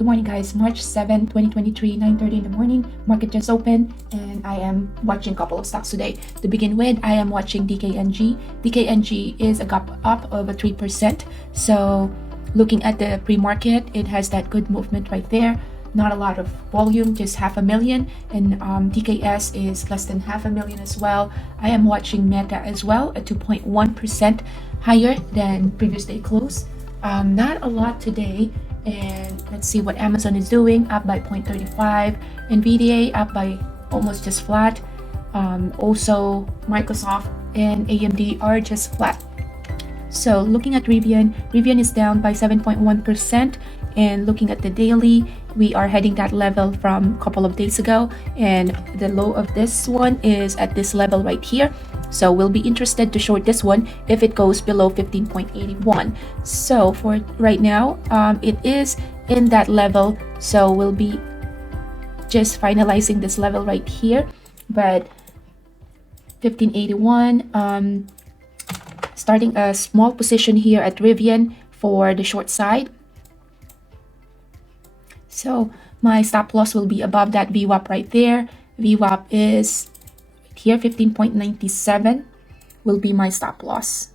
Good morning, guys. March 7, 2023, 9:30 in the morning. Market just opened, and I am watching a couple of stocks today. To begin with, I am watching DKNG. DKNG is a gap up of a 3%. So, looking at the pre-market, it has that good movement right there. Not a lot of volume, just 500,000, and DKS is less than 500,000 as well. I am watching Meta as well at 2.1% higher than previous day close. Not a lot today. And let's see what Amazon is doing, up by 0.35. Nvidia up by almost just flat. Also, Microsoft and AMD are just flat. So looking at Rivian is down by 7.1%. And looking at the daily, we are heading that level from a couple of days ago, and the low of this one is at this level right here. So we'll be interested to short this one if it goes below 15.81. So for right now, it is in that level. So we'll be just finalizing this level right here. But 1581, starting a small position here at Rivian for the short side. So my stop loss will be above that VWAP right there. VWAP is here, 15.97 will be my stop loss.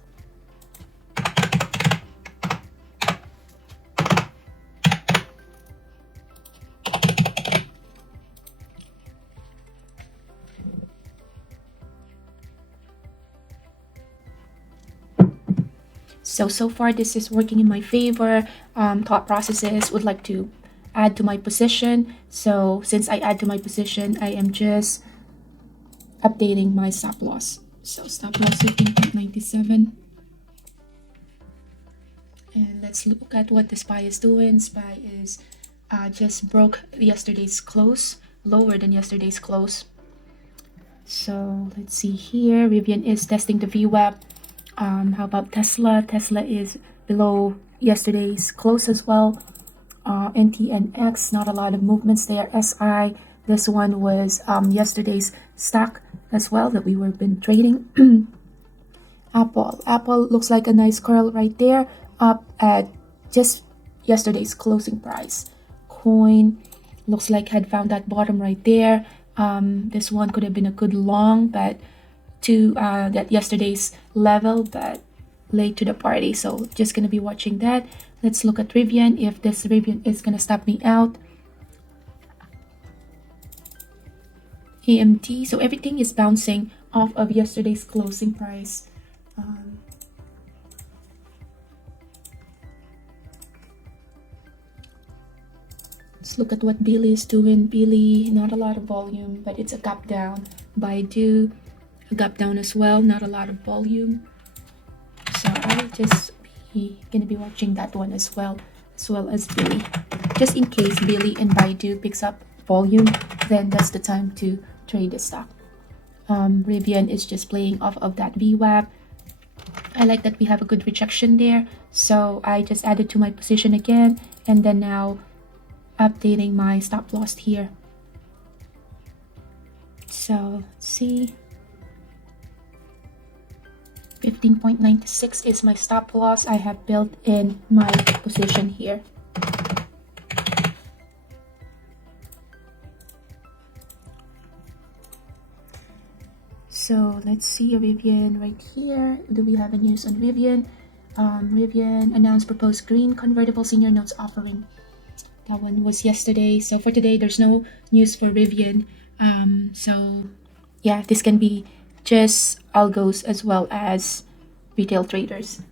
So far this is working in my favor. Thought processes would like to add to my position. So since I add to my position, I am just updating my stop loss. So stop loss 15.97. And let's look at what the SPY is doing. SPY is just broke yesterday's close, lower than yesterday's close. So let's see here. Rivian is testing the VWAP. How about Tesla? Tesla is below yesterday's close as well. NTNX, not a lot of movements there. SI, this one was yesterday's stock as well that we were been trading. Apple looks like a nice curl right there, up at just yesterday's closing price. Coin looks like had found that bottom right there. This one could have been a good long, but to that yesterday's level, but late to the party. So just gonna be watching that. Let's look at Rivian, if this Rivian is gonna stop me out. AMD, so everything is bouncing off of yesterday's closing price. Let's look at what Billy is doing. Billy, not a lot of volume, but it's a gap down. Baidu, a gap down as well, not a lot of volume. So I'll just gonna be watching that one as well as Billy, just in case Billy and Baidu picks up volume, then that's the time to trade the stock. Rivian is just playing off of that VWAP. I like that we have a good rejection there, so I just added to my position again, and then now updating my stop loss here. So let's see, 15.96 is my stop loss. I have built in my position here. So let's see Rivian right here. Do we have any news on Rivian? Rivian announced proposed green convertible senior notes offering. That one was yesterday. So for today, there's no news for Rivian. So yeah, this can be just algos as well as retail traders.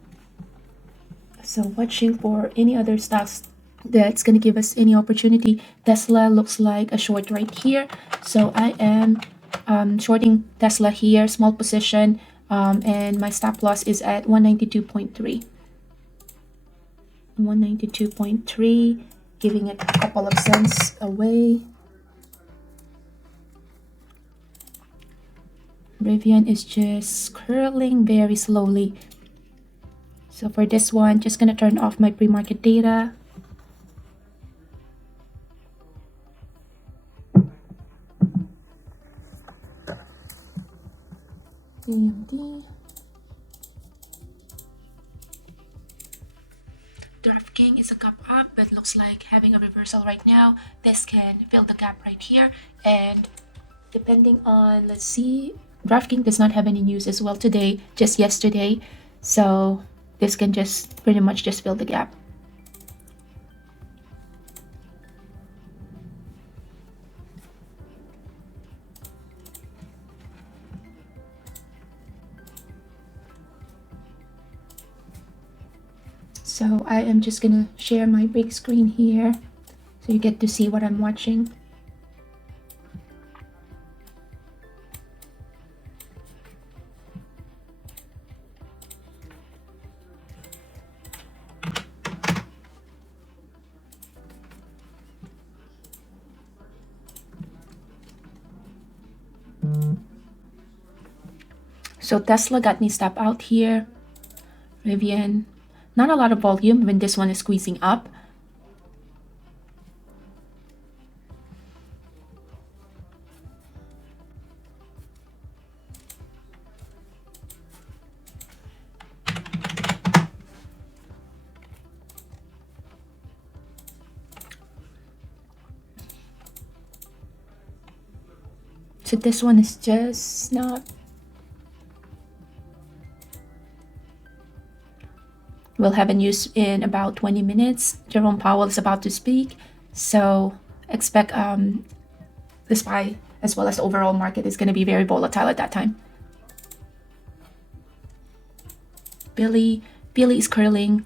So watching for any other stocks that's going to give us any opportunity. Tesla looks like a short right here. So I am shorting Tesla here, small position, and my stop loss is at 192.3. 192.3, giving it a couple of cents away. Rivian is just curling very slowly. So for this one, just gonna turn off my pre-market data. AMD. Draft DraftKings is a gap up, but looks like having a reversal right now. This can fill the gap right here, and depending on, let's see, DraftKings does not have any news as well today, just yesterday, so this can just pretty much just fill the gap. So I am just gonna share my big screen here so you get to see what I'm watching. So Tesla got me stop out here. Rivian, not a lot of volume when this one is squeezing up. So this one is just not. We'll have a news in about 20 minutes. Jerome Powell is about to speak, so expect the SPY as well as the overall market is going to be very volatile at that time. Billy is curling.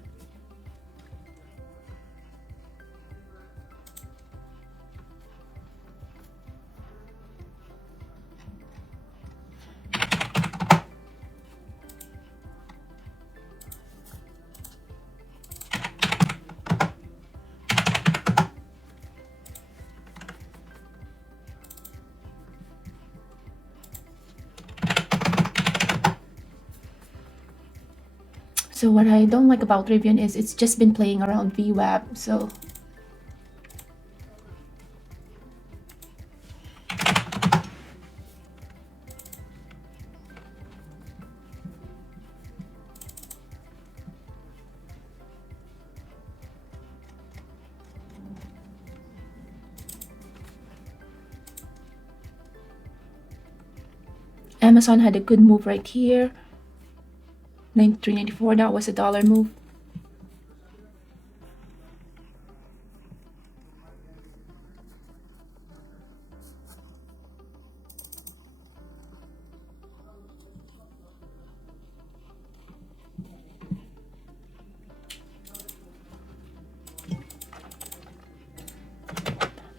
So what I don't like about Rivian is it's just been playing around VWAP. So Amazon had a good move right here. 93.94, that was a dollar move.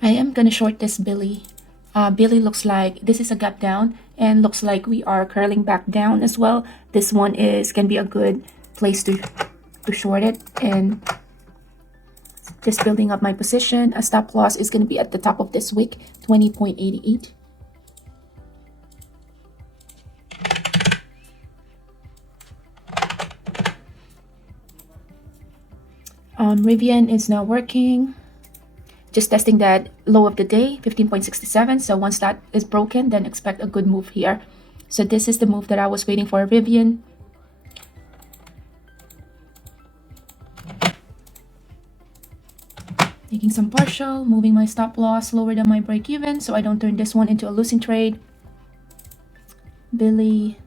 I am gonna short this Billy. Billy looks like this is a gap down and looks like we are curling back down as well. This one can be a good place to short it, and just building up my position. A stop loss is going to be at the top of this wick, 20.88. Rivian is now working. Just testing that low of the day, 15.67. So once that is broken, then expect a good move here. So this is the move that I was waiting for, Rivian. Taking some partial, moving my stop loss lower than my break even so I don't turn this one into a losing trade. Billy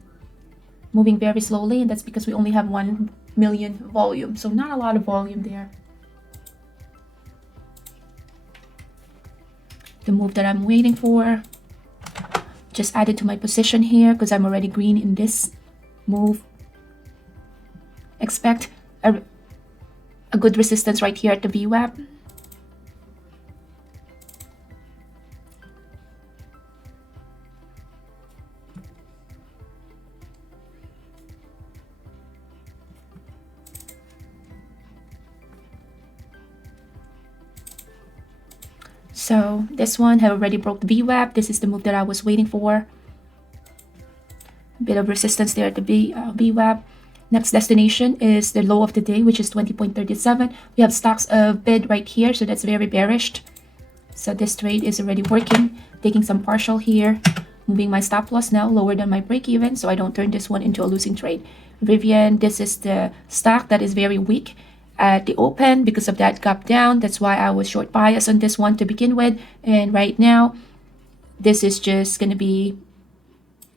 moving very slowly, and that's because we only have 1 million volume. So not a lot of volume there. The move that I'm waiting for, just added to my position here because I'm already green in this move. Expect a good resistance right here at the VWAP. So this one have already broke the VWAP. This is the move that I was waiting for. A bit of resistance there at the VWAP. Next destination is the low of the day, which is 20.37. We have stocks of bid right here, so that's very bearish. So this trade is already working. Taking some partial here. Moving my stop loss now lower than my break even, so I don't turn this one into a losing trade. Rivian, this is the stock that is very weak. at the open. Because of that gap down, that's why I was short bias on this one to begin with. And right now, this is just going to be,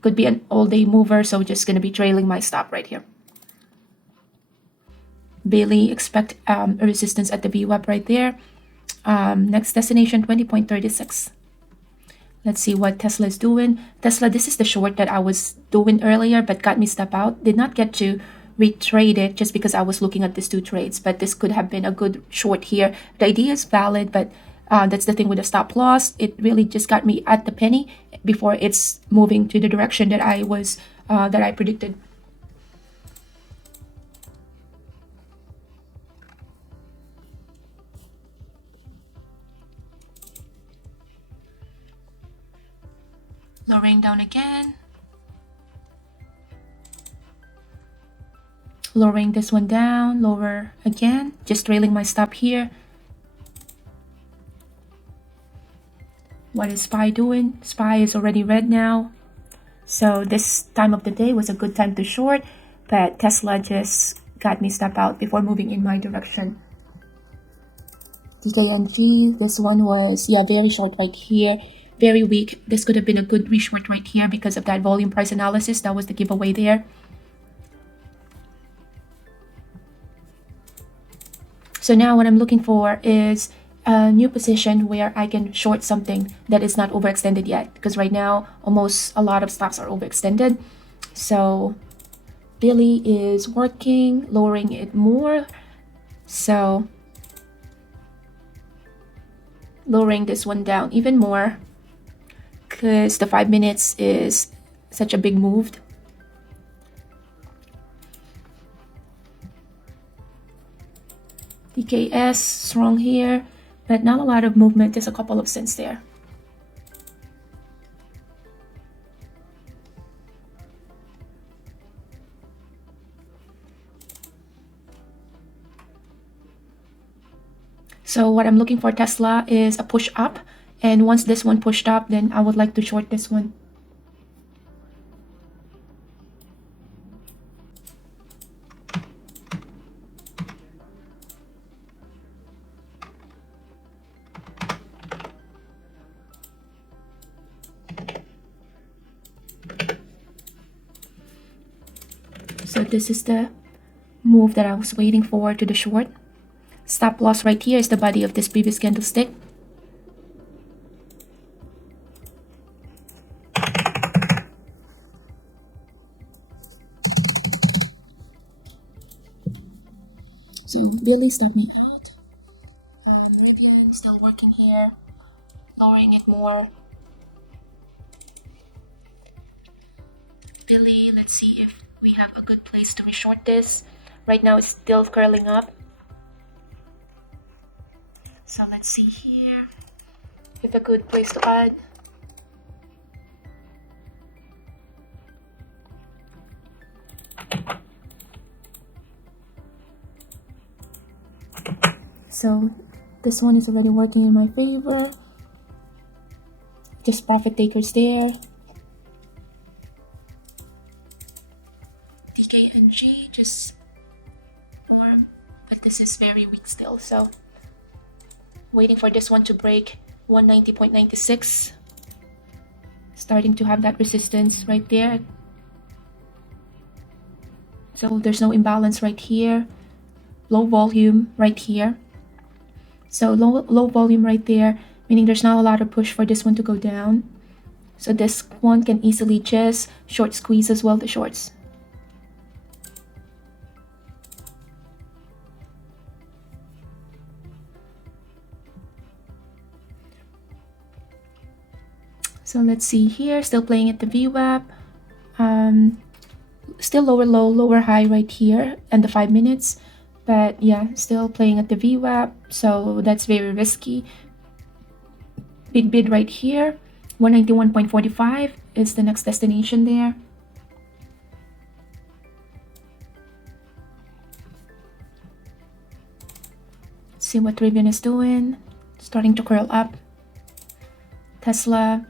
could be an all-day mover, so just going to be trailing my stop right here. Bailey, expect a resistance at the VWAP right there. Next destination, 20.36. Let's see what Tesla is doing. Tesla, this is the short that I was doing earlier, but got me step out. Did not get to retrade it just because I was looking at these two trades, but this could have been a good short here. The idea is valid, but that's the thing with the stop loss. It really just got me at the penny before it's moving to the direction that I was that I predicted. Lowering down again. Lowering this one down, lower again, just trailing my stop here. What is SPY doing? SPY is already red now. So this time of the day was a good time to short, but Tesla just got me step out before moving in my direction. DKNG, this one was, yeah, very short right here. Very weak. This could have been a good reshort right here because of that volume price analysis. That was the giveaway there. So now what I'm looking for is a new position where I can short something that is not overextended yet, because right now almost a lot of stocks are overextended. So Billy is working, lowering it more. So lowering this one down even more, because the 5 minutes is such a big move. DKS strong here, but not a lot of movement. There's a couple of cents there. So what I'm looking for Tesla is a push up. And once this one pushed up, then I would like to short this one. So this is the move that I was waiting for to the short. Stop loss right here is the body of this previous candlestick. So Billy stopped me out. Vivian still working here, lowering it more. Billy, let's see if we have a good place to reshort this. Right now it's still curling up. So let's see here if a good place to add. So this one is already working in my favor. Just profit takers there. DKNG just form, but this is very weak still. So waiting for this one to break 190.96. Starting to have that resistance right there. So there's no imbalance right here. Low volume right here. So low volume right there, meaning there's not a lot of push for this one to go down. So this one can easily just short squeeze as well, the shorts. So let's see here, still playing at the VWAP. Still lower low, lower high right here and the 5 minutes. But yeah, still playing at the VWAP, so that's very risky. Big bid right here. 191.45 is the next destination there. Let's see what Rivian is doing. Starting to curl up. Tesla,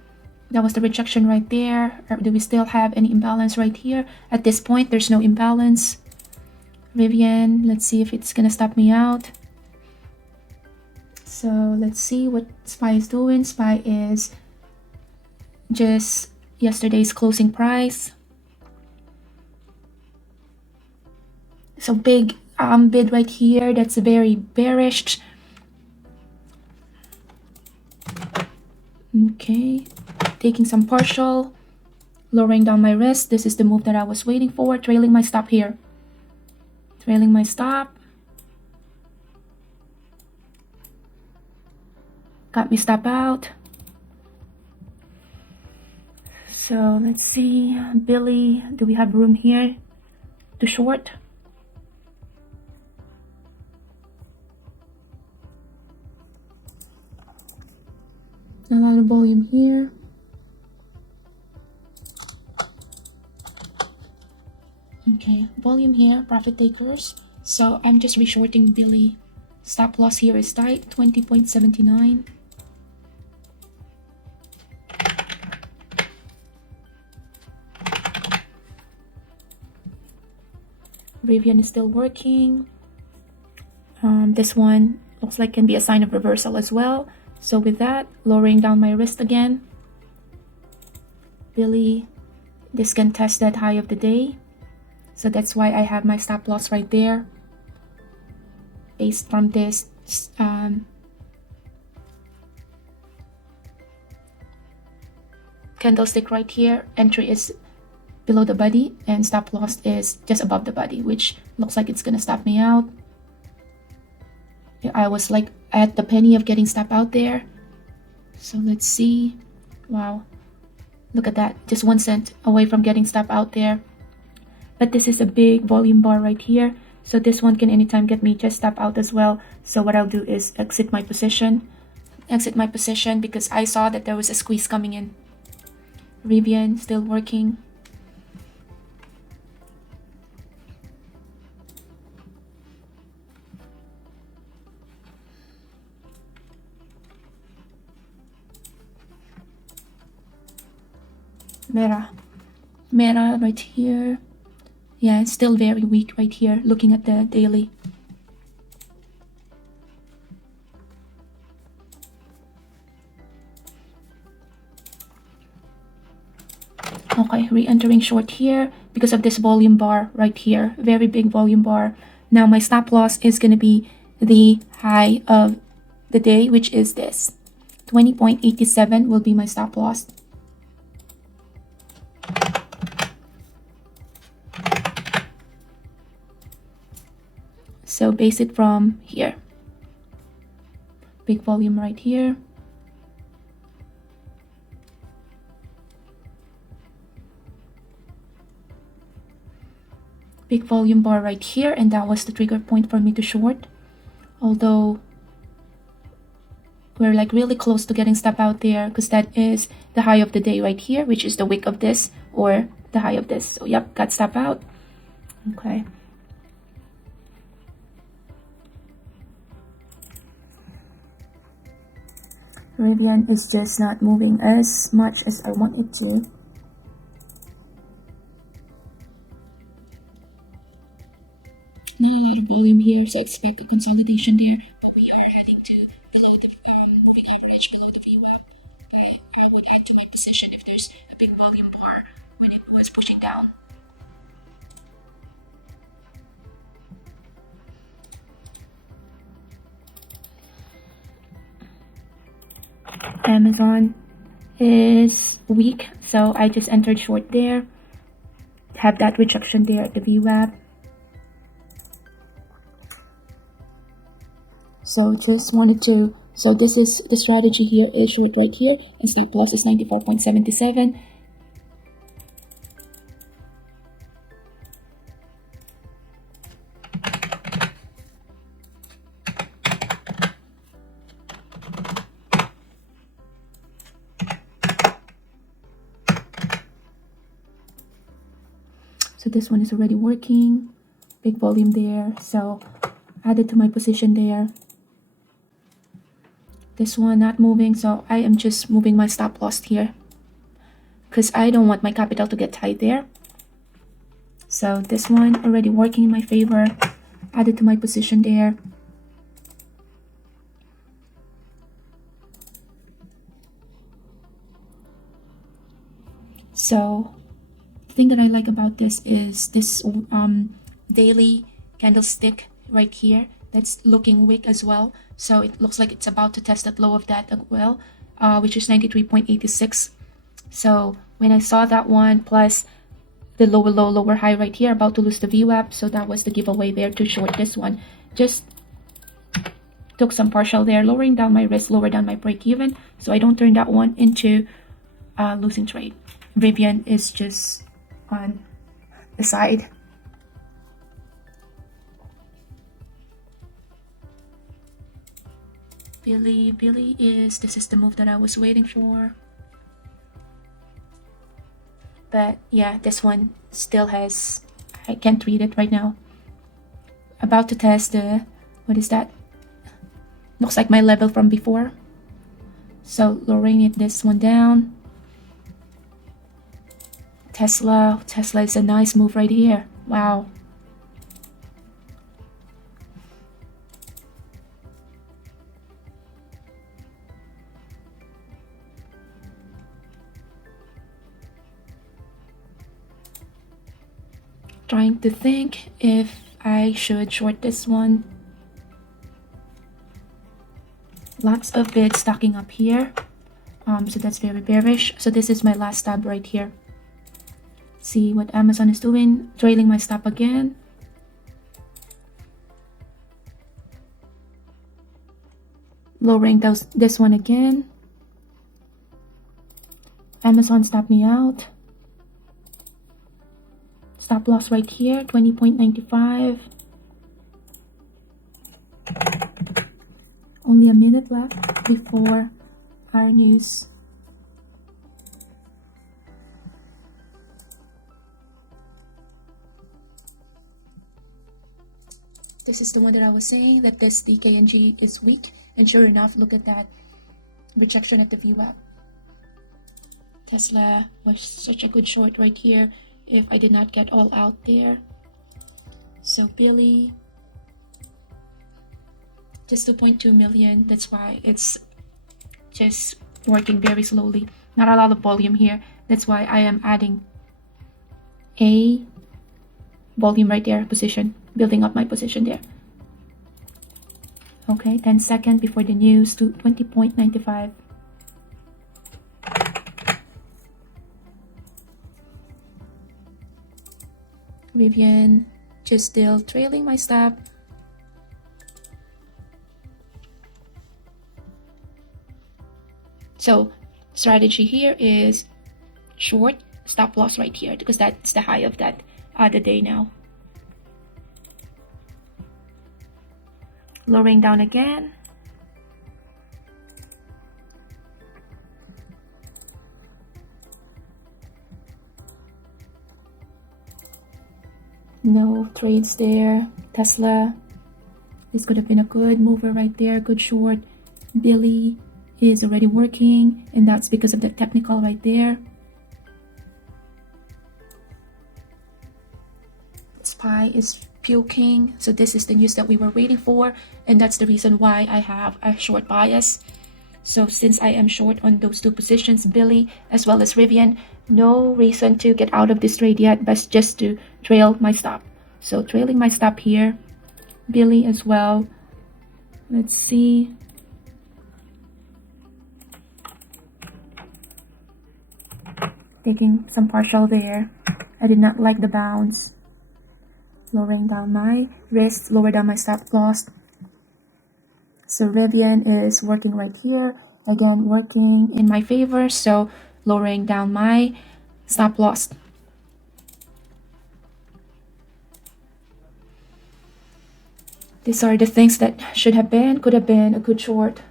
that was the rejection right there. Or do we still have any imbalance right here? At this point, there's no imbalance. Rivian, let's see if it's gonna stop me out. So let's see what SPY is doing. SPY is just yesterday's closing price. So big bid right here. That's very bearish. Okay, taking some partial, lowering down my risk. This is the move that I was waiting for. Trailing my stop here. Trailing my stop. Got me stop out. So let's see, Billy, do we have room here to short? A lot of volume here. Okay, volume here, profit takers. So I'm just reshorting Billy. Stop loss here is tight, 20.79. Rivian is still working. This one looks like can be a sign of reversal as well. So with that, lowering down my risk again. Billy, this can test that high of the day. So that's why I have my stop loss right there. Based from this candlestick right here, entry is below the body and stop loss is just above the body, which looks like it's gonna stop me out. I was like at the penny of getting stop out there. So let's see. Wow, look at that, just 1 cent away from getting stop out there. But this is a big volume bar right here, so this one can anytime get me just stop out as well. So what I'll do is exit my position because I saw that there was a squeeze coming in. Rivian still working. Meta right here. Yeah, it's still very weak right here, looking at the daily. Okay, re-entering short here because of this volume bar right here. Very big volume bar. Now my stop loss is going to be the high of the day, which is this. 20.87 will be my stop loss. So base it from here. Big volume right here. Big volume bar right here, and that was the trigger point for me to short. Although we're like really close to getting stop out there because that is the high of the day right here, which is the wick of this or the high of this. So yep, got stop out. Okay. Rivian is just not moving as much as I want it to. Not a lot of volume here, so expect a consolidation there, but we are heading to below the moving average, below the VWAP. I would add to my position if there's a big volume bar when it was pushing down. Amazon is weak, so I just entered short there. Have that rejection there at the VWAP. So just wanted to, so this is the strategy here is short right here, and stop loss is 94.77. So this one is already working, big volume there, so added to my position there. This one not moving, so I am just moving my stop loss here because I don't want my capital to get tied there. So this one already working in my favor. Added to my position there. So the thing that I like about this is this daily candlestick right here that's looking weak as well. So it looks like it's about to test that low of that as well, which is 93.86. So when I saw that one plus the lower low, lower high right here, about to lose the VWAP, so that was the giveaway there to short this one. Just took some partial there, lowering down my risk, lower down my break even, so I don't turn that one into losing trade. Rivian is just on the side. Billy is, this is the move that I was waiting for. But yeah, this one still has, I can't read it right now. About to test the, what is that? Looks like my level from before. So lowering it, this one down. Tesla is a nice move right here. Wow. Trying to think if I should short this one. Lots of bids stacking up here. So that's very bearish. So this is my last stab right here. See what Amazon is doing, trailing my stop again. Lowering this one again. Amazon stopped me out. Stop loss right here, 20.95. Only a minute left before our news. This is the one that I was saying, that this DKNG is weak. And sure enough, look at that rejection at the VWAP. Tesla was such a good short right here if I did not get all out there. So Billy, just 2.2 million. That's why it's just working very slowly. Not a lot of volume here. That's why I am adding a volume right there, position, building up my position there. Okay, 10 seconds before the news to 20.95. Rivian just still trailing my stop. So strategy here is short, stop loss right here because that's the high of that other day now. Lowering down again. No trades there. Tesla, this could have been a good mover right there, good short. Billy is already working, and that's because of the technical right there. SPY is puking, so this is the news that we were waiting for, and that's the reason why I have a short bias. So since I am short on those two positions, Billy as well as Rivian, no reason to get out of this trade yet, but just to trail my stop. So trailing my stop here, Billy as well. Let's see. Taking some partial there. I did not like the bounce. Lowering down my wrist, lower down my stop loss. So Rivian is working right here, again working in my favor, so lowering down my stop loss. These are the things that could have been a good short.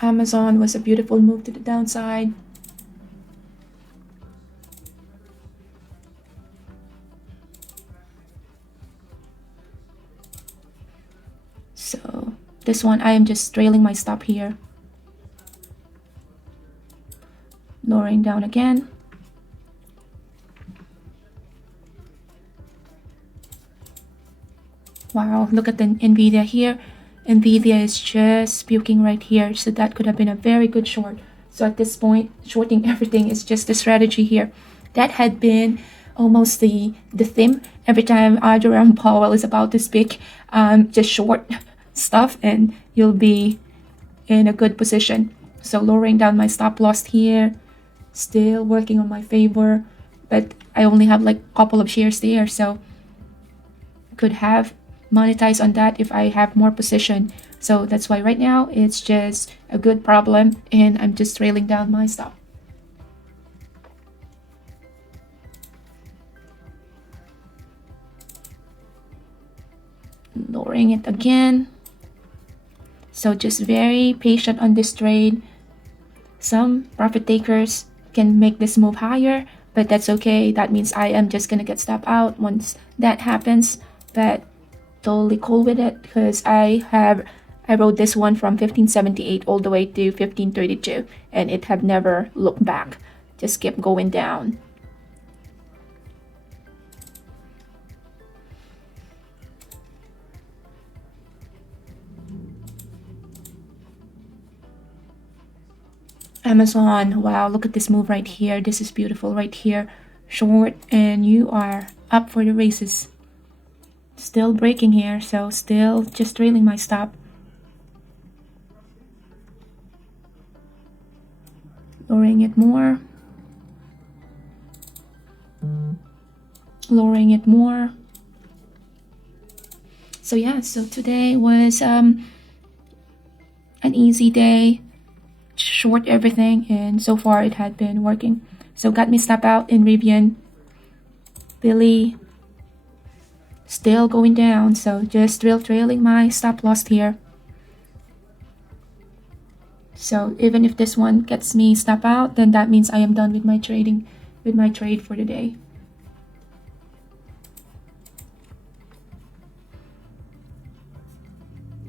Amazon was a beautiful move to the downside. So this one, I am just trailing my stop here. Lowering down again. Wow, look at the Nvidia here. Nvidia is just puking right here, so that could have been a very good short. So at this point, shorting everything is just the strategy here. That had been almost the theme. Every time Jerome Powell is about to speak, just short stuff and you'll be in a good position. So lowering down my stop loss here, still working on my favor, but I only have like a couple of shares there, so could have monetized on that if I have more position. So that's why right now it's just a good problem and I'm just trailing down my stop. Lowering it again. So just very patient on this trade. Some profit takers can make this move higher, but that's okay. That means I am just gonna get stopped out once that happens. But totally cool with it because I rode this one from 1578 all the way to 1532 and it have never looked back. Just kept going down. Amazon, wow, look at this move right here. This is beautiful right here. Short and you are up for the races. Still breaking here, so still just trailing my stop. Lowering it more. Lowering it more. So yeah, so today was an easy day. Short everything and so far it had been working. So got me stop out in Rivian. Billy still going down, so just trailing my stop loss here. So even if this one gets me stop out, then that means I am done with my trading, with my trade for the day.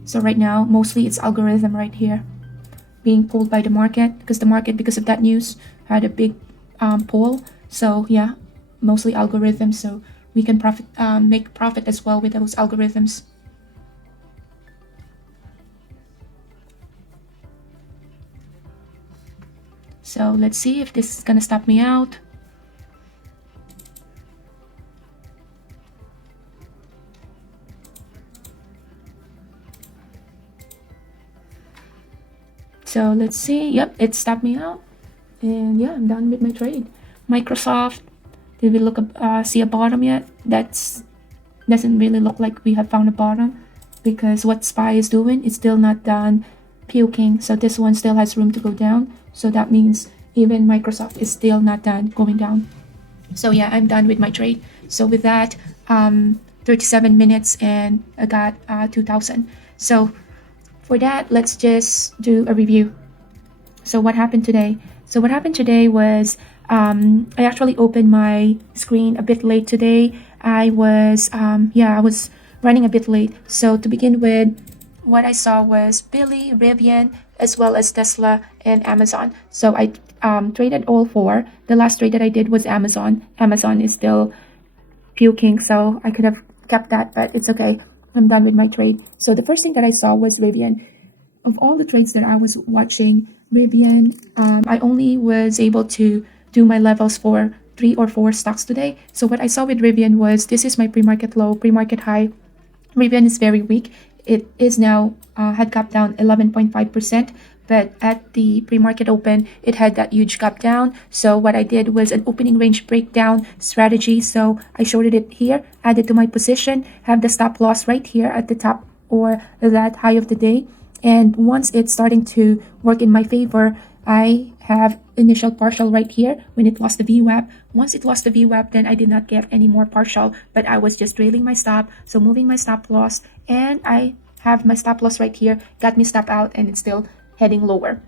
So right now, mostly it's algorithm right here being pulled by the market because of that news had a big pull. So yeah, mostly algorithms. So we can make profit as well with those algorithms. So let's see if this is gonna stop me out. So let's see. Yep, it stopped me out. And yeah, I'm done with my trade. Microsoft, did we see a bottom yet? That's doesn't really look like we have found a bottom because what SPY is doing is still not done puking. So this one still has room to go down. So that means even Microsoft is still not done going down. So yeah, I'm done with my trade. So with that, 37 minutes and I got 2,000. So for that, let's just do a review. So what happened today? So what happened today was I actually opened my screen a bit late today. I was running a bit late. So to begin with, what I saw was Billy, Rivian, as well as Tesla and Amazon. So I traded all four. The last trade that I did was Amazon. Amazon is still puking, so I could have kept that, but it's okay. I'm done with my trade. So the first thing that I saw was Rivian. Of all the trades that I was watching, Rivian, I only was able to do my levels for 3 or 4 stocks today. So what I saw with Rivian was this is my pre-market low, pre-market high. Rivian is very weak. It is now had gap down 11.5%, but at the pre-market open, it had that huge gap down. So what I did was an opening range breakdown strategy. So I shorted it here, added to my position, have the stop loss right here at the top or that high of the day. And once it's starting to work in my favor, I have initial partial right here when it lost the VWAP. Once it lost the VWAP, then I did not get any more partial, but I was just trailing my stop, so moving my stop loss, and I have my stop loss right here, got me stop out, and it's still heading lower.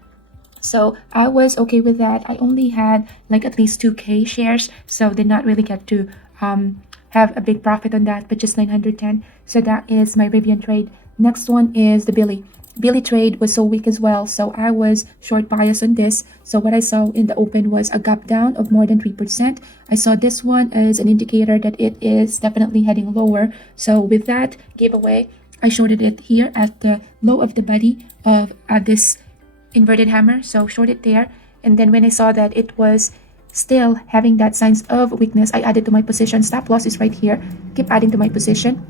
So I was okay with that. I only had like at least 2K shares, so did not really get to have a big profit on that, but just 910. So that is my Rivian trade. Next one is the Billy. Billy trade was so weak as well, so I was short bias on this. So what I saw in the open was a gap down of more than 3%. I saw this one as an indicator that it is definitely heading lower. So with that giveaway, I shorted it here at the low of the body of this inverted hammer. So shorted there, and then when I saw that it was still having that signs of weakness, I added to my position. Stop loss is right here. Keep adding to my position,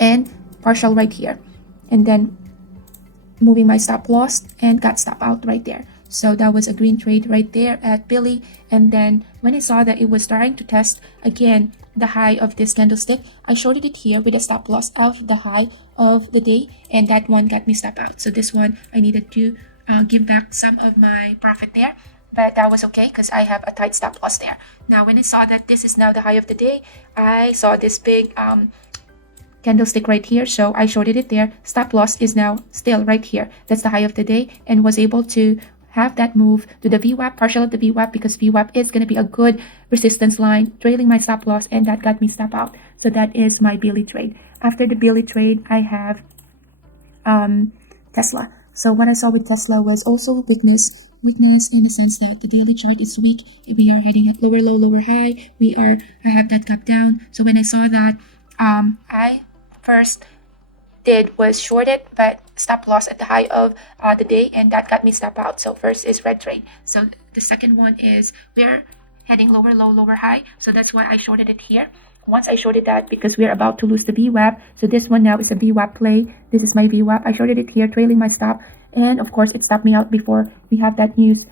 and partial right here, and then moving my stop loss and got stop out right there. So that was a green trade right there at Billy. And then when I saw that it was starting to test again the high of this candlestick, I shorted it here with a stop loss of the high of the day, and that one got me stop out. So this one I needed to give back some of my profit there, but that was okay because I have a tight stop loss there. Now when I saw that this is now the high of the day, I saw this big candlestick right here, so I shorted it there. Stop loss is now still right here. That's the high of the day, and was able to have that move to the VWAP, partial of the VWAP, because VWAP is going to be a good resistance line, trailing my stop loss, and that got me stop out. So that is my Billy trade. After the Billy trade, I have Tesla. So what I saw with Tesla was also weakness in the sense that the daily chart is weak. We are heading at lower low, lower high. I have that gap down. So when I saw that, I first did was short it, but stop loss at the high of the day, and that got me stop out. So first is red trade. So the second one is we're heading lower low, lower high. So that's why I shorted it here. Once I shorted that because we're about to lose the VWAP. So this one now is a VWAP play. This is my VWAP. I shorted it here, trailing my stop. And of course, it stopped me out before we have that news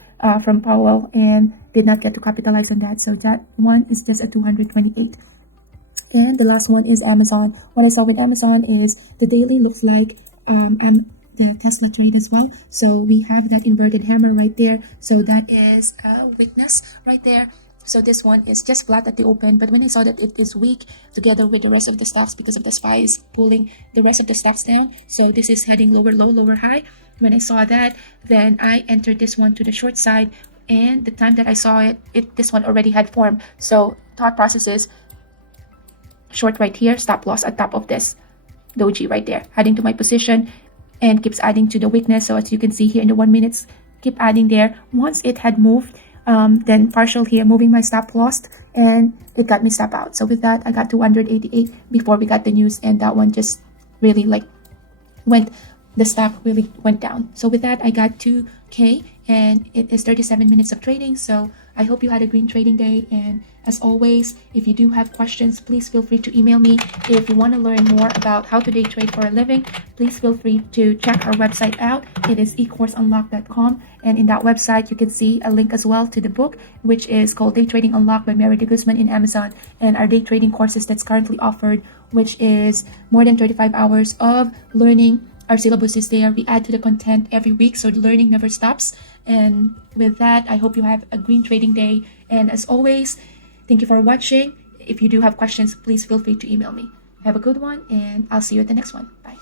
from Powell, and did not get to capitalize on that. So that one is just a 228. And the last one is Amazon. What I saw with Amazon is the daily looks like the Tesla trade as well. So we have that inverted hammer right there. So that is a weakness right there. So this one is just flat at the open, but when I saw that it is weak together with the rest of the stocks because of the SPYs pulling the rest of the stocks down, so this is heading lower low, lower high. When I saw that, then I entered this one to the short side, and the time that I saw it this one already had formed. So thought process is short right here, stop loss at top of this doji right there, adding to my position, and keeps adding to the weakness. So as you can see here in the 1 minutes, keep adding there. Once it had moved, then partial here, moving my stop loss, and it got me stop out. So with that, I got 288 before we got the news, and that one just really the stock really went down. So with that, I got 2K, and it is 37 minutes of trading. So I hope you had a green trading day, and as always, if you do have questions, please feel free to email me. If you want to learn more about how to day trade for a living, please feel free to check our website out. It is ecourseunlock.com, and in that website you can see a link as well to the book, which is called Day Trading Unlocked by Mary De Guzman in Amazon, and our day trading courses that's currently offered, which is more than 35 hours of learning. Our syllabus is there. We add to the content every week, so the learning never stops. And with that, I hope you have a green trading day. And as always, thank you for watching. If you do have questions, please feel free to email me. Have a good one, and I'll see you at the next one. Bye.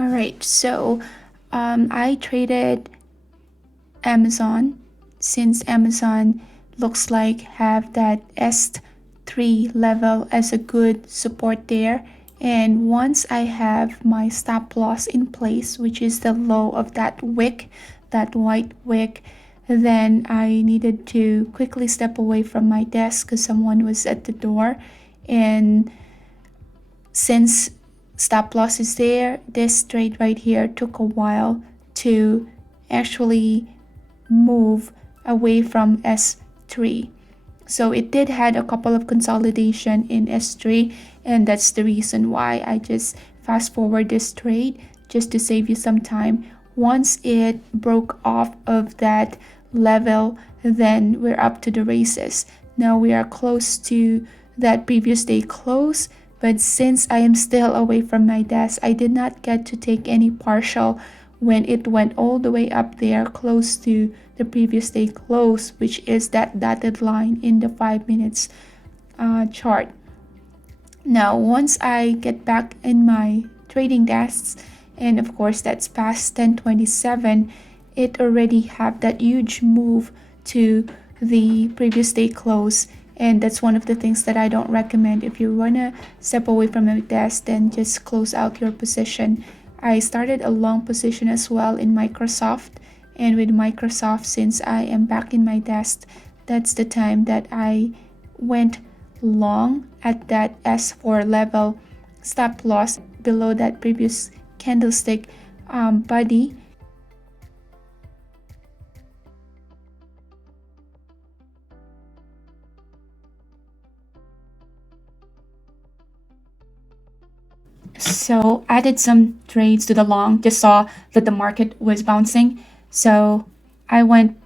All right, so I traded Amazon, since Amazon looks like have that S3 level as a good support there. And once I have my stop loss in place, which is the low of that wick, that white wick, then I needed to quickly step away from my desk because someone was at the door. And since stop loss is there, this trade right here took a while to actually move away from S3. So it did had a couple of consolidation in S3, and that's the reason why I just fast forward this trade just to save you some time. Once it broke off of that level, then we're up to the races. Now we are close to that previous day close, but since I am still away from my desk, I did not get to take any partial when it went all the way up there close to the previous day close, which is that dotted line in the 5 minutes chart. Now once I get back in my trading desks and of course that's past 1027. It already have that huge move to the previous day close, and that's one of the things that I don't recommend. If you wanna step away from your desk, then just close out your position. I started a long position as well in Microsoft, and with Microsoft, since I am back in my desk, that's the time that I went long at that S4 level stop loss below that previous candlestick body. So I did some trades to the long, just saw that the market was bouncing. So I went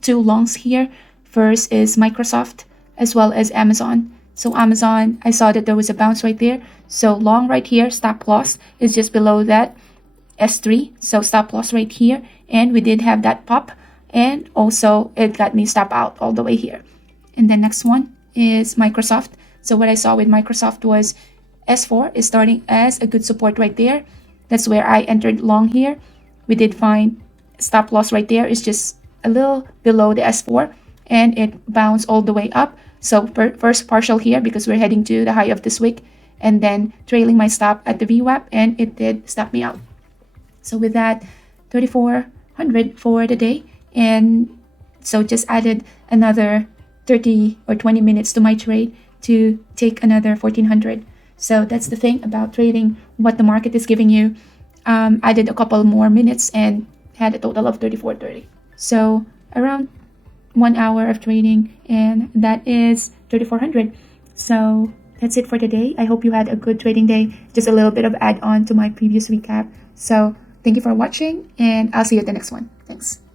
two longs here. First is Microsoft as well as Amazon. So Amazon, I saw that there was a bounce right there. So long right here, stop loss is just below that S3. So stop loss right here. And we did have that pop. And also it got me stop out all the way here. And the next one is Microsoft. So what I saw with Microsoft was S4 is starting as a good support right there. That's where I entered long here. We did find stop loss right there is just a little below the S4, and it bounced all the way up. So first partial here because we're heading to the high of this week, and then trailing my stop at the VWAP, and it did stop me out. So with that, 3,400 for the day, and so just added another 30 or 20 minutes to my trade to take another 1,400. So that's the thing about trading, what the market is giving you. I did a couple more minutes and had a total of 34.30. So around 1 hour of trading, and that is 3,400. So that's it for today. I hope you had a good trading day. Just a little bit of add on to my previous recap. So thank you for watching, and I'll see you at the next one. Thanks.